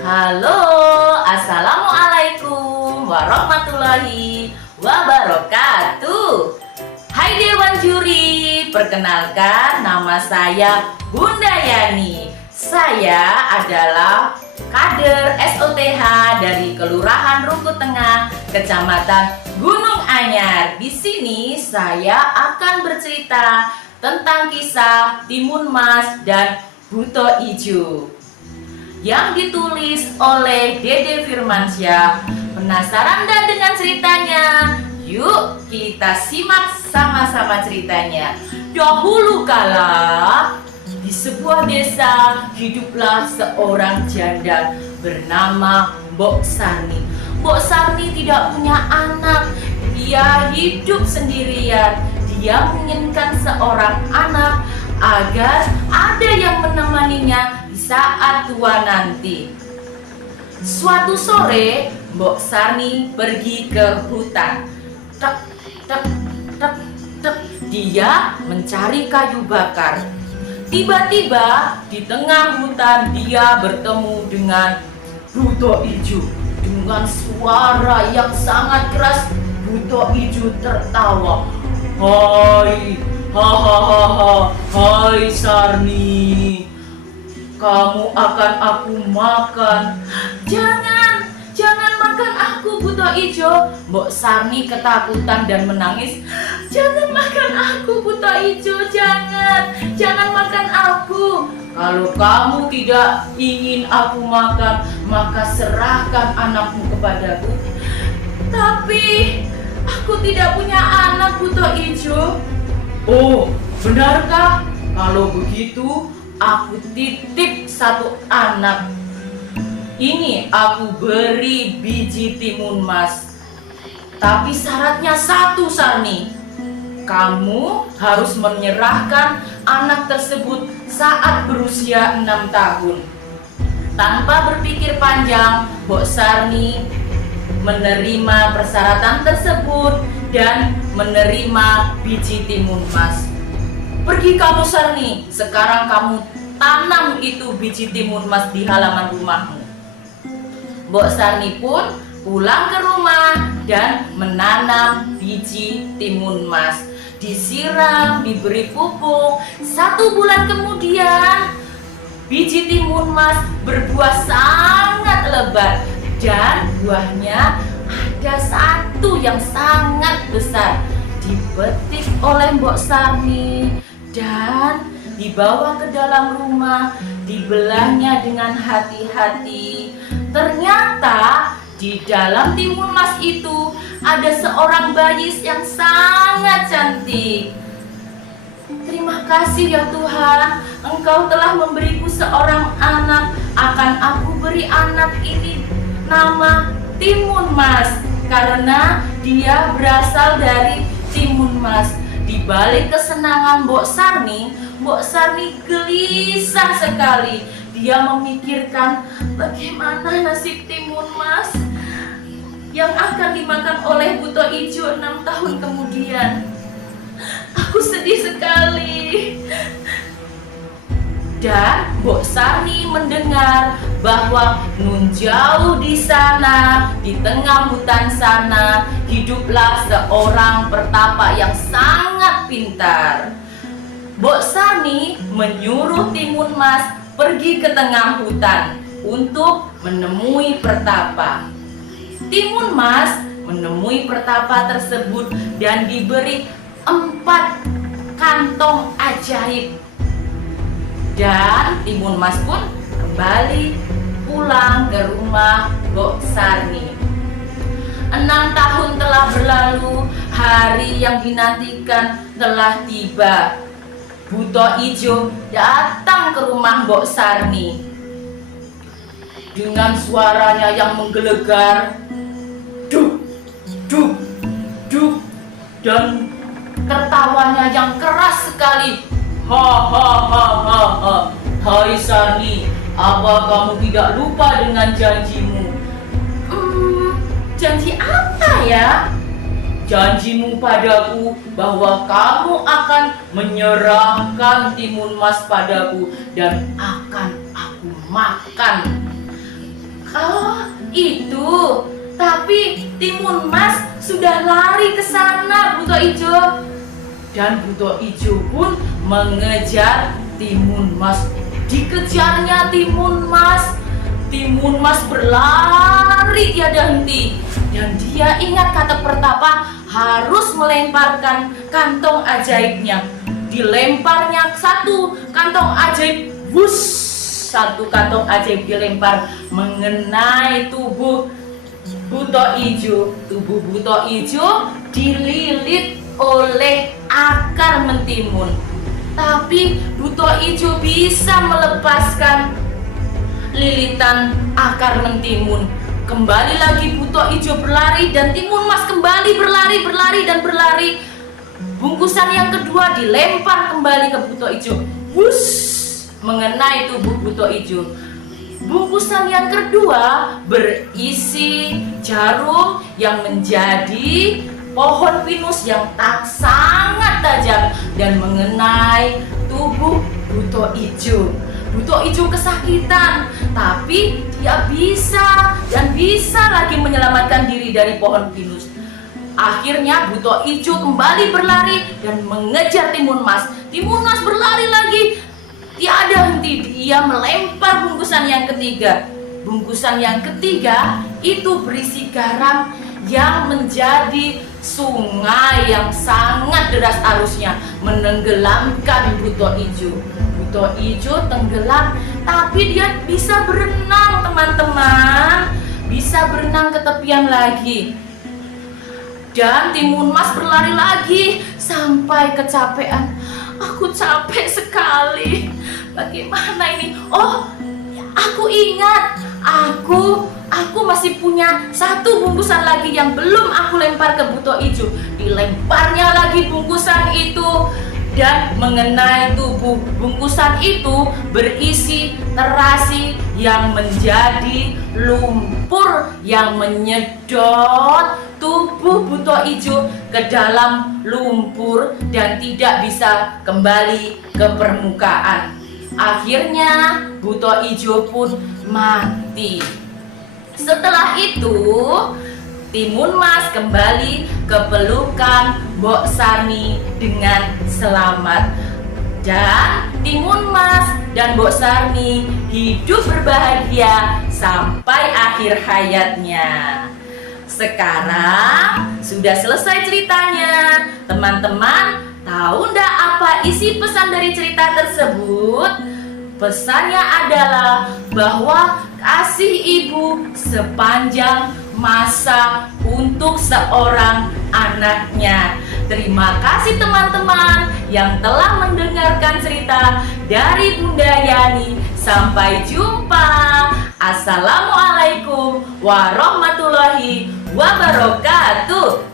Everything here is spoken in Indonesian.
Halo, Assalamualaikum warahmatullahi wabarakatuh. Hai Dewan Juri, perkenalkan nama saya Bunda Yani. Saya adalah kader SOTH dari Kelurahan Rungkut Tengah, Kecamatan Gunung Anyar. Di sini saya akan bercerita tentang kisah Timun Mas dan Buto Ijo yang ditulis oleh Dede Firmansyah. Penasaran dan dengan ceritanya? Yuk kita simak sama-sama ceritanya. Dahulu kala di sebuah desa hiduplah seorang janda bernama Mbok Sarni. Mbok Sarni tidak punya anak. Dia hidup sendirian. Dia menginginkan seorang anak agar ada yang menemaninya saat tua nanti. Suatu sore, Mbok Sarni pergi ke hutan. Tek, tek, tek, tek. Dia mencari kayu bakar. Tiba-tiba di tengah hutan dia bertemu dengan Buto Ijo. Dengan suara yang sangat keras, Buto Ijo tertawa. Hai, hahaha, hai Sarni, kamu akan aku makan. Jangan makan aku, Buto Ijo. Mbok Sarni ketakutan dan menangis. Jangan makan aku, Buto Ijo, jangan makan aku. Kalau kamu tidak ingin aku makan, maka serahkan anakmu kepadaku. Tapi aku tidak punya anak, Buto Ijo. Oh, benarkah? Kalau begitu aku titip satu anak. Ini aku beri biji timun mas. Tapi syaratnya satu, Sarni. Kamu harus menyerahkan anak tersebut saat berusia 6 tahun. Tanpa berpikir panjang, Mbok Sarni menerima persyaratan tersebut dan menerima biji timun mas. Pergi kamu Sarni, sekarang kamu tanam itu biji timun mas di halaman rumahmu. Mbok Sarni pun pulang ke rumah dan menanam biji timun mas. Disiram, diberi pupuk. 1 bulan kemudian biji timun mas berbuah sangat lebat dan buahnya ada satu yang sangat besar. Dipetik oleh Mbok Sarni dan dibawa ke dalam rumah, dibelahnya dengan hati-hati. Ternyata di dalam timun mas itu ada seorang bayi yang sangat cantik. Terima kasih ya Tuhan, Engkau telah memberiku seorang anak. Akan aku beri anak ini nama Timun Mas, karena dia berasal dari timun mas. Di balik kesenangan Mbok Sarni gelisah sekali. Dia memikirkan bagaimana nasib timun mas yang akan dimakan oleh Buto Ijo 6 tahun kemudian. Aku sedih sekali. Dan Mbok Sarni mendengar bahwa nun jauh di sana, di tengah hutan sana, hiduplah seorang pertapa yang sangat pintar. Mbok Sarni menyuruh Timun Mas pergi ke tengah hutan untuk menemui pertapa. Timun Mas menemui pertapa tersebut dan diberi 4 kantong ajaib. Dan Timun Mas pun kembali pulang ke rumah Mbok Sarni. 6 tahun telah berlalu, hari yang dinantikan telah tiba. Buto Ijo datang ke rumah Mbok Sarni. Dengan suaranya yang menggelegar, duk, duk, duk, dan tertawanya yang keras sekali. Ha ha ha ha ha. Hai Sarni, apa kamu tidak lupa dengan janjimu? Janji apa ya? Janjimu padaku bahwa kamu akan menyerahkan timun mas padaku dan akan aku makan. Itu, tapi Timun Mas sudah lari ke sana, Buto Ijo. Dan Buto Ijo pun mengejar Timun Mas. Dikejarnya Timun Mas. Timun Mas berlari tiada henti. Dan dia ingat kata pertapa harus melemparkan kantong ajaibnya. Dilemparnya satu kantong ajaib, wush, satu kantong ajaib dilempar mengenai tubuh Buto Ijo. Tubuh Buto Ijo dililit oleh akar mentimun. Tapi Buto Ijo bisa melepaskan lilitan akar mentimun. Kembali lagi Buto Ijo berlari dan Timun Mas kembali berlari dan berlari. Bungkusan yang kedua dilempar kembali ke Buto Ijo, wush, mengenai tubuh Buto Ijo. Bungkusan yang kedua berisi jarum yang menjadi pohon pinus yang sangat tajam dan mengenai tubuh Buto Ijo. Buto Ijo kesakitan, tapi dia bisa lagi menyelamatkan diri dari pohon pinus. Akhirnya Buto Ijo kembali berlari dan mengejar Timun Mas. Timun Mas berlari lagi, tiada henti. Dia melempar bungkusan yang ketiga. Bungkusan yang ketiga itu berisi garam yang menjadi sungai yang sangat deras arusnya, menenggelamkan Buto Ijo. Buto Ijo tenggelam, tapi dia bisa berenang, teman-teman. Bisa berenang ke tepian lagi. Dan Timun Mas berlari lagi sampai kecapean. Aku capek sekali. Bagaimana ini? Oh, aku ingat. Aku masih punya satu bungkusan lagi yang belum aku lempar ke Buto Ijo. Dilemparnya lagi bungkusan itu dan mengenai tubuh. Bungkusan itu berisi terasi yang menjadi lumpur yang menyedot tubuh Buto Ijo ke dalam lumpur dan tidak bisa kembali ke permukaan. Akhirnya Buto Ijo pun mati. Setelah itu Timun Mas kembali ke pelukan Mbok Sarni dengan selamat. Dan Timun Mas dan Mbok Sarni hidup berbahagia sampai akhir hayatnya. Sekarang sudah selesai ceritanya. Teman-teman, tahu ndak apa isi pesan dari cerita tersebut? Pesannya adalah bahwa kasih ibu sepanjang masa untuk seorang anaknya. Terima kasih teman-teman yang telah mendengarkan cerita dari Bunda Yani. Sampai jumpa. Assalamualaikum warahmatullahi wabarakatuh.